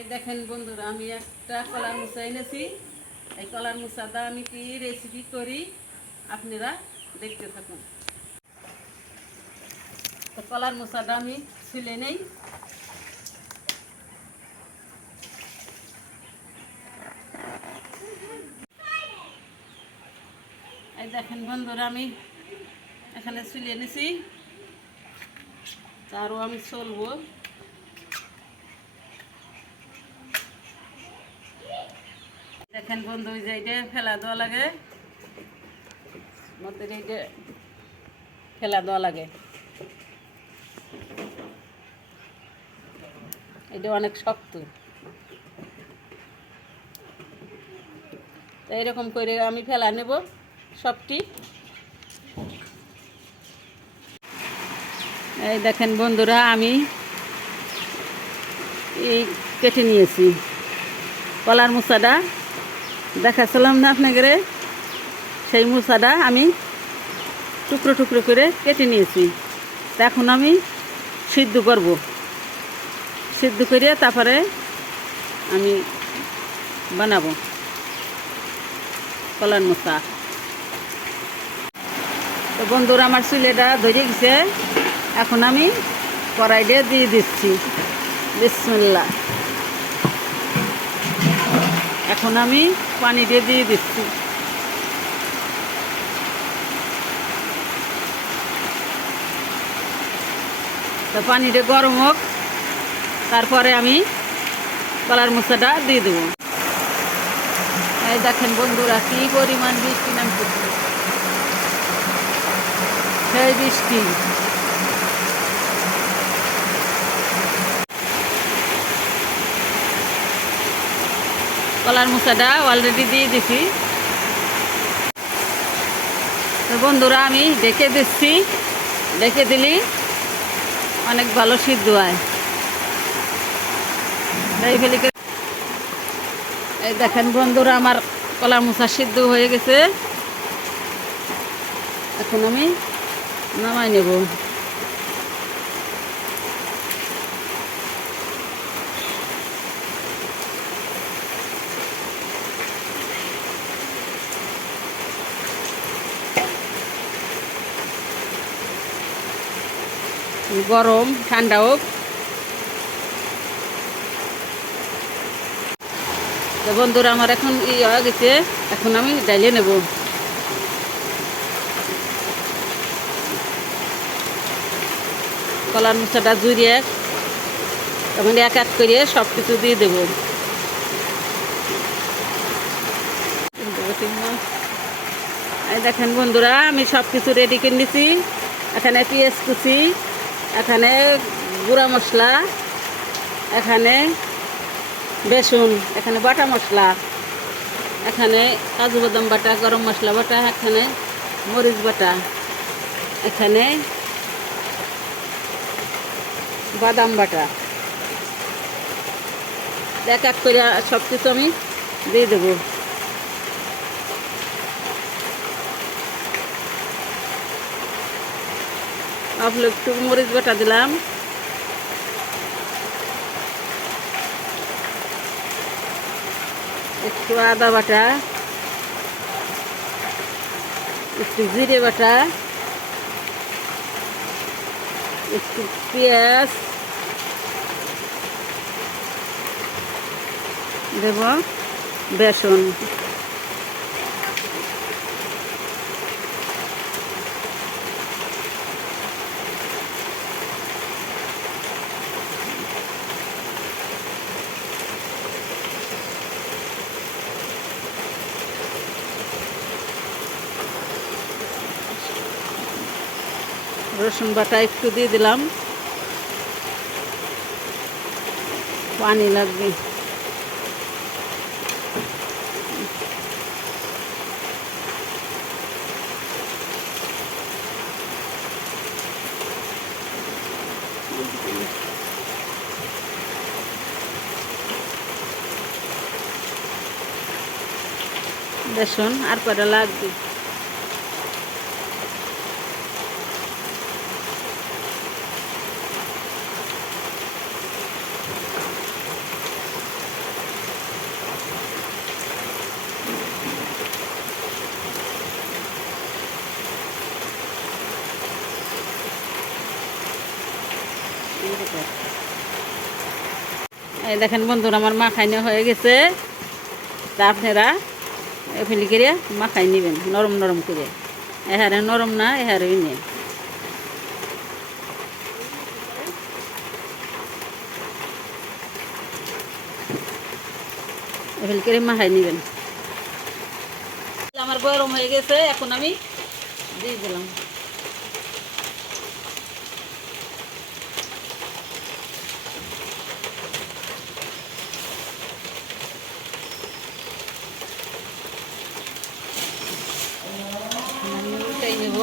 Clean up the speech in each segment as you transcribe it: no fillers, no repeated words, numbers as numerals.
এই দেখেন বন্ধুরা, আমি একটা কলার মোচা এনেছি। এই কলার মোচাটা আমি কি রেসিপি করি আপনারা দেখতে থাকুন। তো কলার মোচাটা আমি ছুলে নেই। এই দেখেন বন্ধুরা, আমি এখানে ছুলে এনেছি, আরও আমি চলবো। দেখেন বন্ধু, ওই যে এইটা ফেলা দেওয়া লাগে, মতো এইটা ফেলা দেওয়া লাগে। এটা অনেক শক্ত। তো এরকম করে আমি ফেলা নেব সবটি। এই দেখেন বন্ধুরা, আমি এই কেটে নিয়েছি কলার মোচাটা, দেখাচ্ছিলাম না আপনাকে। সেই মোচাটা আমি টুকরো টুকরো করে কেটে নিয়েছি। তা এখন আমি সিদ্ধ করব। সিদ্ধ করে তারপরে আমি বানাবো কলার মোচা। তো বন্ধুরা, আমার চুলেটা ধরে গেছে। এখন আমি কড়াইতে দিয়ে দিচ্ছি। বিসমিল্লাহ। এখন আমি পানি দিয়ে দিচ্ছি। তো পানিটা গরম হোক, তারপরে আমি কলার মোচাটা দিয়ে দেবো। এই দেখেন বন্ধুরা, কি পরিমাণ বৃষ্টি নামতেছে, সেই বৃষ্টি। কলার মোচাটা অলরেডি দিয়ে দিছি। তো বন্ধুরা, আমি ডেকে দিচ্ছি। ডেকে দিলি অনেক ভালো সিদ্ধ হয়। এই দেখেন বন্ধুরা, আমার কলার মোচা সিদ্ধ হয়ে গেছে। এখন আমি নামাই নেব। গরম ঠান্ডা হোক। তো বন্ধুরা, আমার এখন হয়ে গেছে। এখন আমি ডাইলে নেব। কলার মোচাটা জুড়িয়ে তখন এক এক করে সব কিছু দিয়ে দেব। এই দেখেন বন্ধুরা, আমি সব কিছু রেডি করে নিয়েছি। এখানে পেঁয়াজ কুচি, এখানে গুঁড়া মশলা, এখানে বেসন, এখানে বাটা মশলা, এখানে কাজু বাদাম বাটা, গরম মশলা বাটা, এখানে মরিচ বাটা, এখানে বাদাম বাটা। এক এক করে সব কিছু আমি দিয়ে দেবো। আপনি একটু মরিচ বাটা দিলাম, একটু আদা বাটা, একটু জিরে বাটা, একটু পেঁয়াজ দেব, বেসন। রসুন বাটা একটু দিয়ে দিলাম। পানি লাগবে। বেসন আর কটা লাগবে। এই দেখেন বন্ধুরা আমার মাখাইনি হয়ে গেছে। তা আপনারা ফেলি করে মাখাই নেবেন নরম নরম করে। এহারে নরম না এহারেই নেই। ফেলি করে মাখাই নেবেন। আমার গরম হয়ে গেছে, এখন আমি দিয়ে দিলাম। আমি উল্টাই নেব।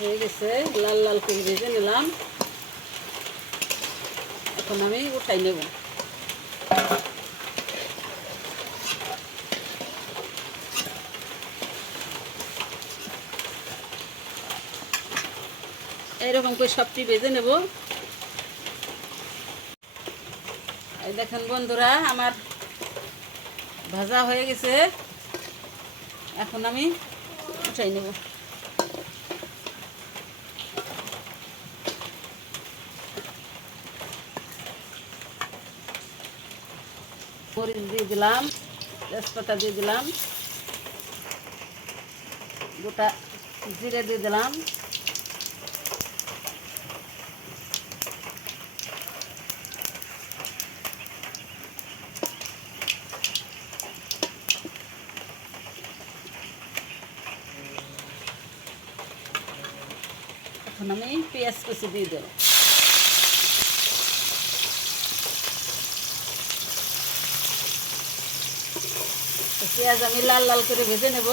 হয়ে গেছে, লাল লাল করে ভেজে নিলাম। এখন আমি উঠাই নেব। এইরকম করে সবটি ভেজে নেব। এই দেখেন বন্ধুরা আমার ভাজা হয়ে গেছে, এখন আমি উঠাই নেব। মরিচ দিয়ে দিলাম, তেজপাতা দিয়ে দিলাম, গোটা জিরে দিয়ে দিলাম, এখন আমি পেঁয়াজ কুচি দিয়ে দেব। পেঁয়াজ আমি লাল লাল করে ভেজে নেব।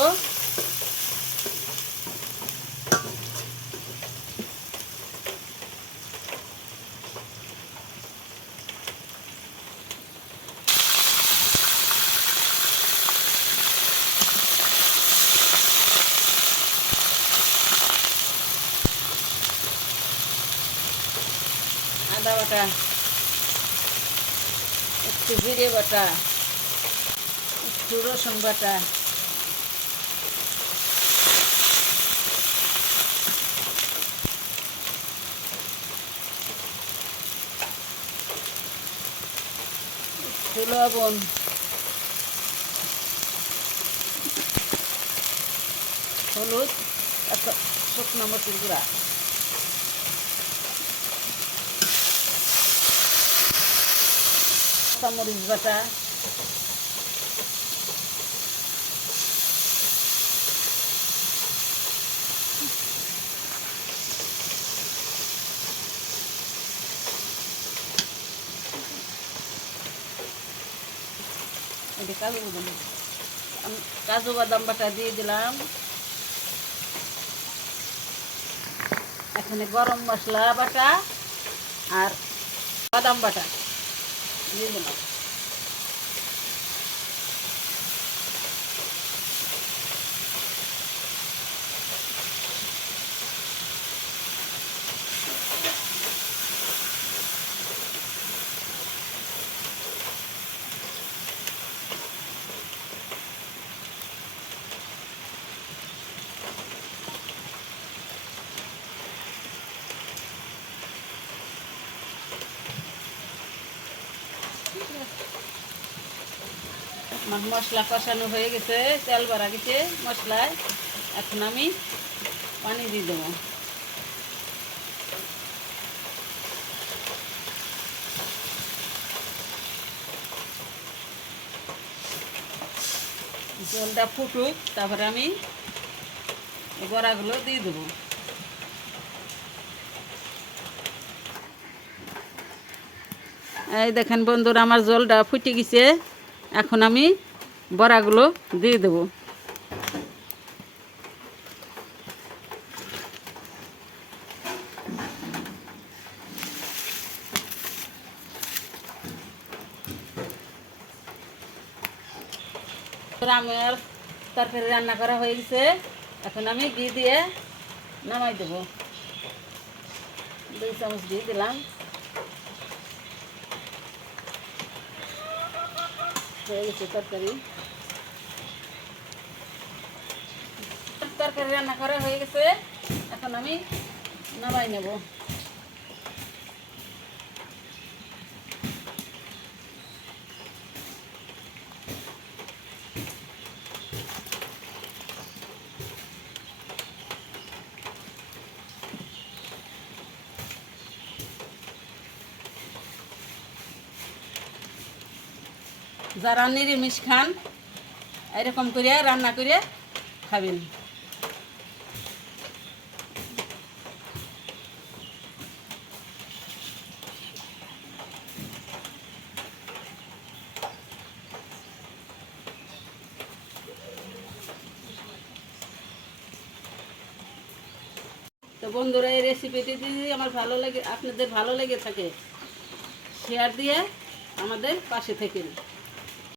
আদা বাটা, একটু জিরে বাটা, একটু রসুন বাটা, একটু লবণ, হলুদ, শুকনো মরিচের গুঁড়া, মরিচ বাটা, এটা কাজু বাদাম বাটা দিয়ে দিলাম। এখানে গরম মশলা বাটা আর বাদাম বাটা দিয়ে দিলাম। আমার মশলা কষানো হয়ে গেছে, তেল বাড়া গেছে মশলায়। এখন আমি পানি দিয়ে দেবো। জলটা ফুটুক, তারপরে আমি বড়াগুলো দিয়ে দেবো। এই দেখেন বন্ধুরা আমার জলটা ফুটে গেছে, এখন আমি বড়াগুলো দিয়ে দেবো। আমার তরকারি রান্না করা হয়ে গেছে। এখন আমি ঘি দিয়ে নামাই দেবো। 2 চামচ ঘি দিলাম। হয়ে গেছে তরকারি। তরকারি রান্না করা হয়ে গেছে। এখন আমি নামাই নেব। যারা নিরামিষ খান এরকম করে রান্না করে খাবেন। তো বন্ধুরা, এই রেসিপিটি যদি আমার ভালো লাগে, আপনাদের ভালো লেগে থাকে, শেয়ার দিয়ে আমাদের পাশে থাকেন।